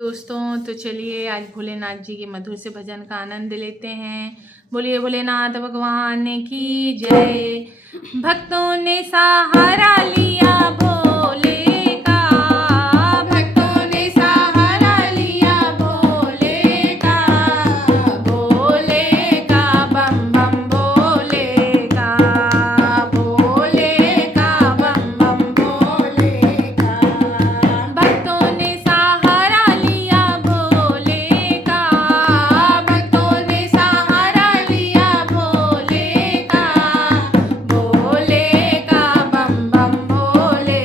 दोस्तों तो चलिए आज भोलेनाथ जी के मधुर से भजन का आनंद लेते हैं। बोलिए भोलेनाथ भगवान की जय। भक्तों ने सहारा लिया भोले का, भक्तों ने सहारा लिया भोले का, भोले का बम बम भोले का, भोले का बम बम भोले का। भक्तों ने सहारा लिया भोले का, भक्तों ने सहारा लिया भोले का, भोले का बम बम भोले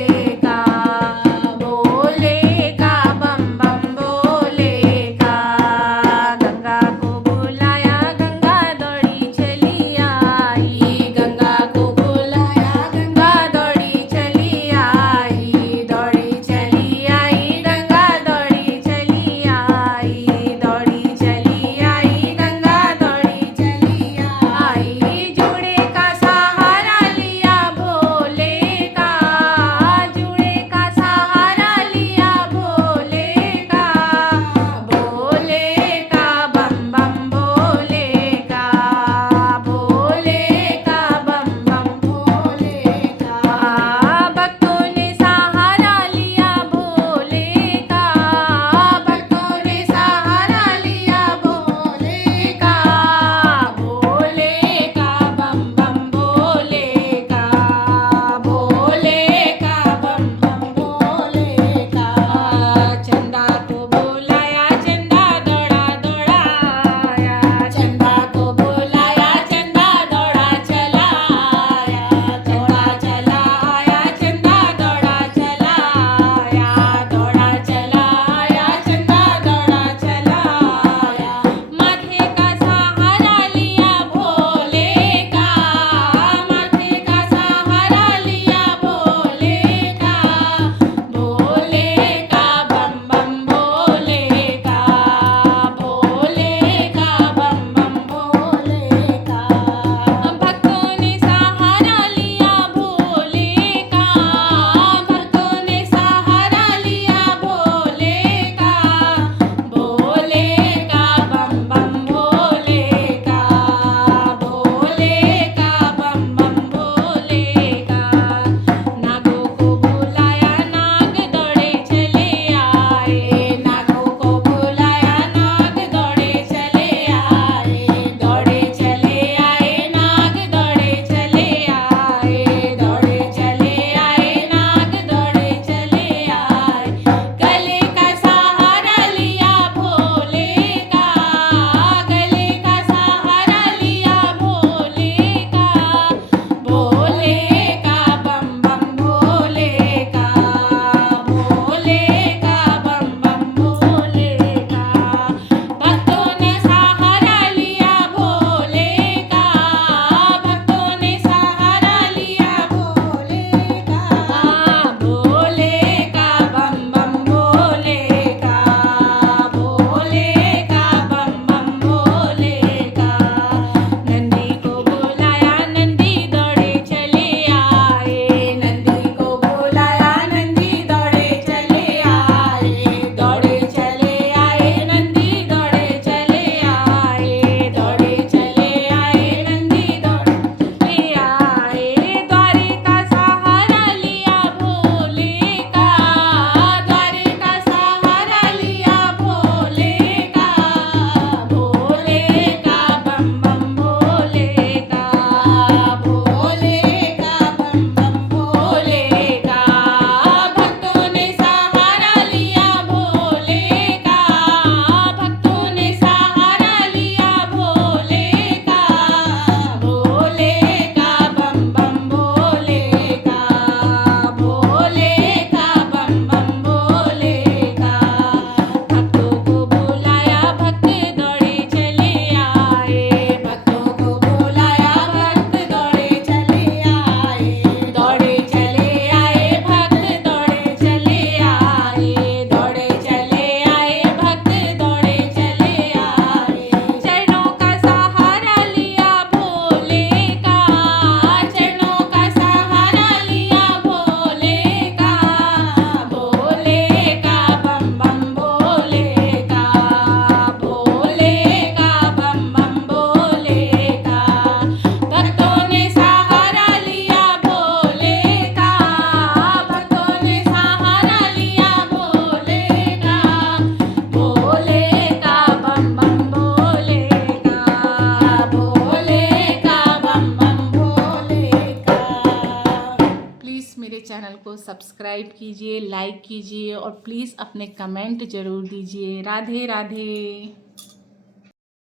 प्लीज़ मेरे चैनल को सब्सक्राइब कीजिए, लाइक कीजिए और प्लीज़ अपने कमेंट ज़रूर दीजिए। राधे राधे।